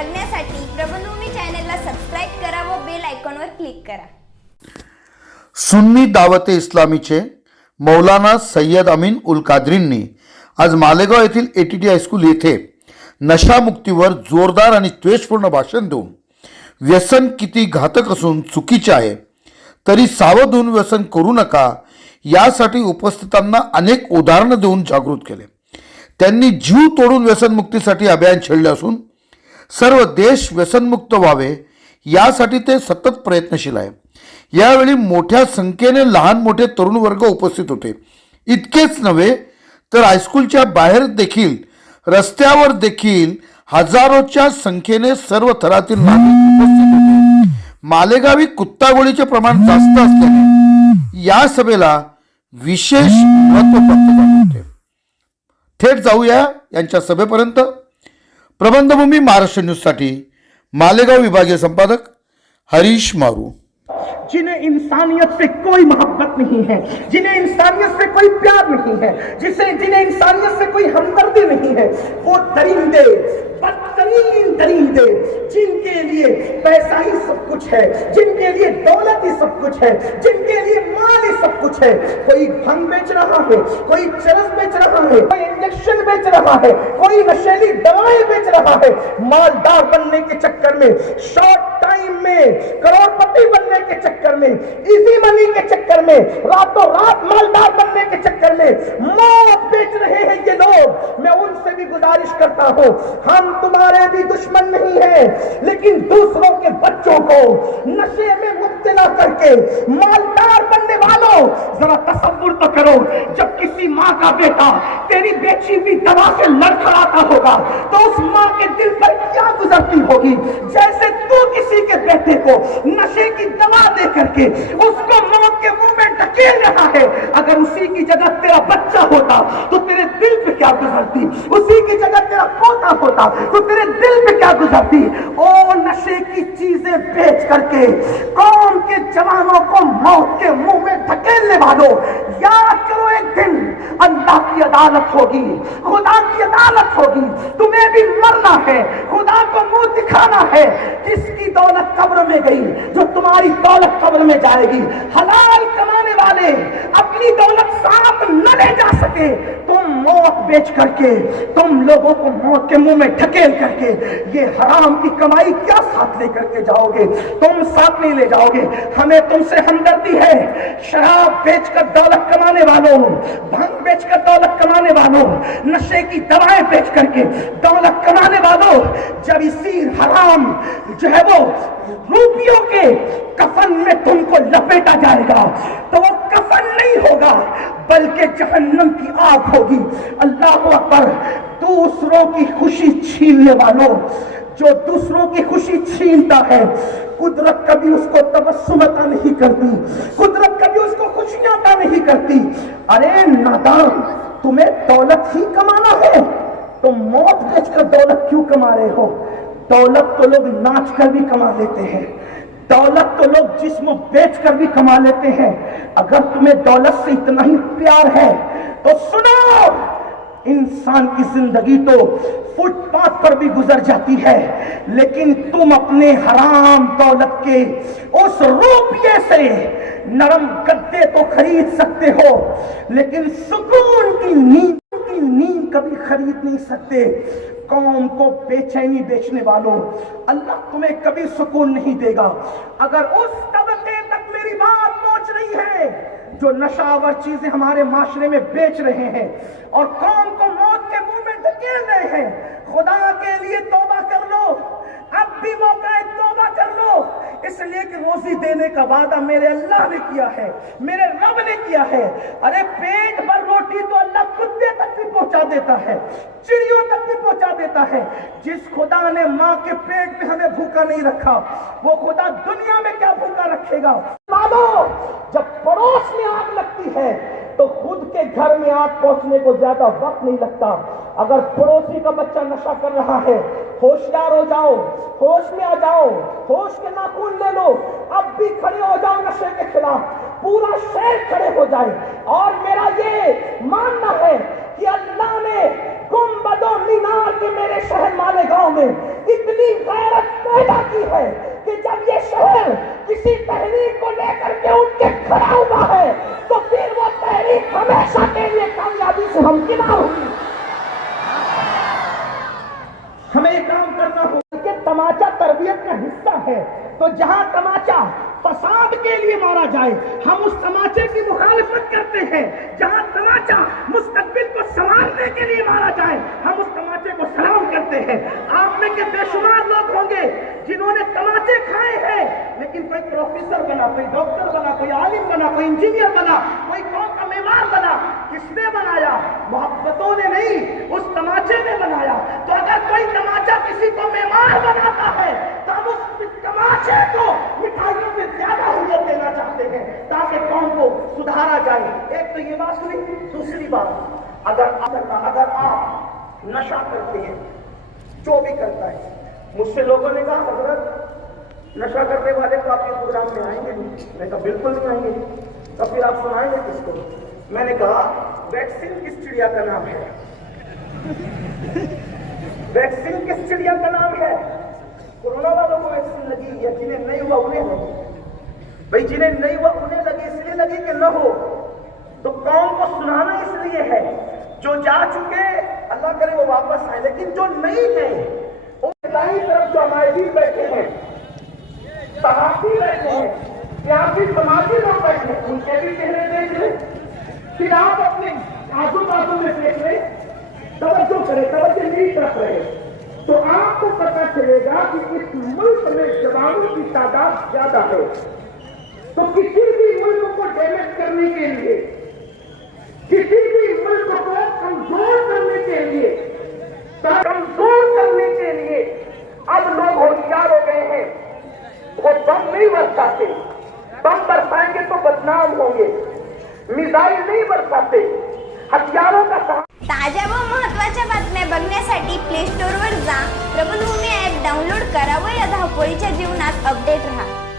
बघण्यासाठी प्रबंधभूमी चॅनलला सबस्क्राइब करा व बेल आयकॉनवर क्लिक करा. सुन्नी दावते इस्लामीचे मौलाना सय्यद अमीन उल कादरींनी आज मालेगाव येथील ATT हायस्कूल येथे नशामुक्तीवर जोरदार आणि द्वेषपूर्ण भाषण देऊन व्यसन किती घातक असून चुकीचे आहे तरी सावध होऊन व्यसन करू नका यासाठी उपस्थितांना अनेक उदाहरणं देऊन जागृत केले. त्यांनी जीव तोडून व्यसनमुक्तीसाठी अभियान छेडले असून सर्व देश व्यसनमुक्त व्हावे यासाठी ते सतत प्रयत्नशील आहे. यावेळी मोठ्या संख्येने लहान मोठे तरुण वर्ग उपस्थित होते. इतकेच नव्हे तर हायस्कूलच्या बाहेर देखील रस्त्यावर देखील हजारोच्या संख्येने सर्व थरातील नागरिक उपस्थित होते. मालेगावी कुत्तागोळीचे प्रमाण जास्त असल्याने या सभेला विशेष महत्त्व प्राप्त झाले होते. थेट जाऊया यांच्या सभेपर्यंत. प्रबंधभूमी महाराष्ट्र न्यूजसाठी मालेगाव विभागीय संपादक हरीश मारू. जिन्हें इंसानियत से कोई मोहब्बत नहीं है, जिन्हें इंसानियत से कोई प्यार नहीं है, जिन्हें इंसानियत से कोई हमदर्दी नहीं है, वो दरिंदे, बदतरीन दरिंदे, जिनके लिए पैसा ही सब कुछ है, जिनके लिए दौलत ही सब कुछ है, जिनके लिए माल ही सब कुछ है. कोई भंग बेच रहा है, कोई चरस बेच रहा है, कोई इंजेक्शन बेच रहा है, कोई नशीली दवाएं बेच रहा है. मालदार बनने के चक्कर में, शॉर्ट टाइम में करोड़पति बनने के चक्कर में, इजी मनी के चक्कर में, रातों रात मालदार बनने के चक्कर में मौत बेच रहे हैं ये लोग. मैं उनसे भी गुजारिश करता हूं, हम तुम्हारे भी दुश्मन नहीं है, लेकिन दूसरों के बच्चों को नशे में मुब्तला करके मालदार बनने वालों, जरा तसव्वुर तो करो, जब किसी माँ का बेटा तेरी बेची हुई दवा से लड़खड़ाता होगा तो उस माँ के दिल पर क्या गुजरती होगी. जैसे तू किसी के बेटे को नशे की दवा दे करके उसको मौत के मुंह में ढकेल रहा है, अगर उसी की जगह तेरा बच्चा होता तो तेरे दिल पे क्या गुजरती, उसी की जगह तेरा पोता होता तो तेरे दिल पे क्या गुजरती. ओ नशे की चीजें बेच करके कौम के जवानों को मौत के मुंह में ढकेलने वालों, याद करो एक दिन अल्लाह की अदालत होगी, खुदा की अदालत होगी, तुम्हें भी मरना है, खुदा को मुंह दिखाना है. किसकी दौलत कब्र में गई, जो तुम्हारी दौलत कब्र में जाएगी. हलाल कमाने वाले अपनी दौलत साथ न ले जा सके, तुम मौत बेच करके, तुम लोगों को मौत के मुंह में ढकेल करके ये हराम की कमाई क्या साथ लेकर के जाओगे. तुम साथ नहीं ले जाओगे. हमें तुमसे हमदर्दी है. शराब बेचकर दौलत कमाने वालों, भंग बेचकर दौलत कमाने वालों, नशे की दवाएं बेच करके दौलत कमाने वालों, जब इसी हराम जो है वो रूपियों के कफन में तुमको लपेटा जाएगा तो वो कफन नहीं होगा बल्कि जहन्नम की आग होगी. अल्लाह अकबर. दूसरों की खुशी छीनने वालों, जो दूसरों की खुशी छीनता है, कुदरत कभी उसको तबस्सुम अता नहीं करती, कुदरत कभी उसको खुशियां अता नहीं करती. अरे नादान, तुम्हें दौलत ही कमाना है तो मौत बेचकर दौलत क्यों कमा रहे हो. दौलत तो लोग नाच कर भी कमा लेते हैं, दौलत तो लोग जिस्म बेच कर भी कमा लेते हैं. अगर तुम्हें दौलत से इतना ही प्यार है तो सुनो, इंसान की जिंदगी तो फुटपाथ पर भी गुजर जाती है, लेकिन तुम अपने हराम दौलत के उस रुपये से नरम गद्दे तो खरीद सकते हो, लेकिन सुकून की नींद कभी खरीद नहीं सकते. कौम को बेचैनी बेचने वालों, अल्लाह तुम्हें कभी सुकून नहीं देगा. अगर उस तबके तक मेरी बात पहुंच रही है जो नशावर चीजें हमारे माशरे में बेच रहे हैं और कौम को मौत के मुंह में धकेल रहे हैं, खुदा के लिए तौबा कर लो. अब भी मौका है, तौबा कर लो. इसलिए कि रोजी देने का वादा मेरे अल्लाह ने किया है, मेरे रब ने किया है. अरे पेट भर रोटी तो अल्लाह कुत्ते तक भी पहुंचा देता है, चिड़ियों तक भी पहुंचा देता है. जिस खुदा ने माँ के पेट में हमें भूखा नहीं रखा, वो खुदा दुनिया में क्या भूखा रखेगा. मानो जब पड़ोस में आग लगती है तो खुद के घर में आग पहुंचने को ज्यादा वक्त नहीं लगता. अगर पड़ोसी का बच्चा नशा कर रहा है, होशियार हो जाओ, होश में आ जाओ, होश के नाखून ले लो, अब भी खड़े हो जाओ नशे के खिलाफ. पूरा शहर खड़े हो जाए. और मेरा ये मानना है कि अल्लाह ने गुंबदों मीनार के मेरे शहर मालेगांव में इतनी से हम किनार होंगे। हमें ये काम करना होगा कि तमाचा तरबियत का हिस्सा है, तो जहां तमाचा फसाद के लिए मारा जाए हम उस तमाचे की मुखालिफत करते हैं, जहां तमाचा मुस्तकबिल को संवारने के लिए मारा जाए हम उस तमाचे को सलाम करते हैं। आप में के बेशुमार लोग होंगे जिन्होंने तमाचे खाए हैं, लेकिन कोई प्रोफेसर बना, कोई डॉक्टर बना, कोई आलिम बना, कोई इंजीनियर बना, कोई कौम का मेहमान बना। किसने बनाया? मोहब्बतों ने नहीं, उस तमाचे ने बनाया। तो अगर कोई तमाचा किसी को मेहमान बनाता है तो हम उस तमाचे को मिठाइयों से ज्यादा हुर्रियत देना चाहते हैं ताकि कौम को सुधारा जाए। एक तो ये बात हुई। दूसरी बात, अगर आप नशा करते हैं, जो भी करता है, मुझसे लोगों ने कहा हजरत नशा करने वाले तो आपके प्रोग्राम में आएंगे नहीं। मैंने कहा बिल्कुल नहीं आएंगे, तो फिर आप सुनाएंगे किसको? मैंने कहा वैक्सीन किस चिड़िया का नाम है? वैक्सीन किस चिड़िया का नाम है? कोरोना वालों को वैक्सीन लगी या जिन्हें नहीं हुआ उन्हें लगी? भाई जिन्हें नहीं हुआ उन्हें लगी, इसलिए लगी कि न हो, तो कौम को सुनाना इसलिए है। जो जा चुके अल्लाह करे वो वापस आए, लेकिन जो नहीं गए दाई तरफ जो हमारे भी बैठे हैं, सहाफी बैठे हैं, सियासी समाजी लोग बैठे हैं, उनके भी चेहरे देख ले। फिर आप अपने आजू बाजू में देख ले, तवज्जो करें, तवज्जो नहीं तरफ रहे, तो आपको पता चलेगा कि इस मुल्क में जवानों की तादाद ज्यादा है। तो किसी भी मुल्क को डैमेज करने के लिए, किसी भी मुल्क को कमजोर करने के लिए अब लोग होशियार हो गए हैं। वो बम नहीं बरसाते, बम बरसाएंगे तो बदनाम होंगे। मिसाइल नहीं बरसाते, हथियारों का ताज्या व महत्त्वाच्या बातम्या बघण्यासाठी प्ले स्टोअरवर जा, प्रबलभूमी ॲप डाउनलोड करा व या धावपळीच्या जीवनात अपडेट राहा।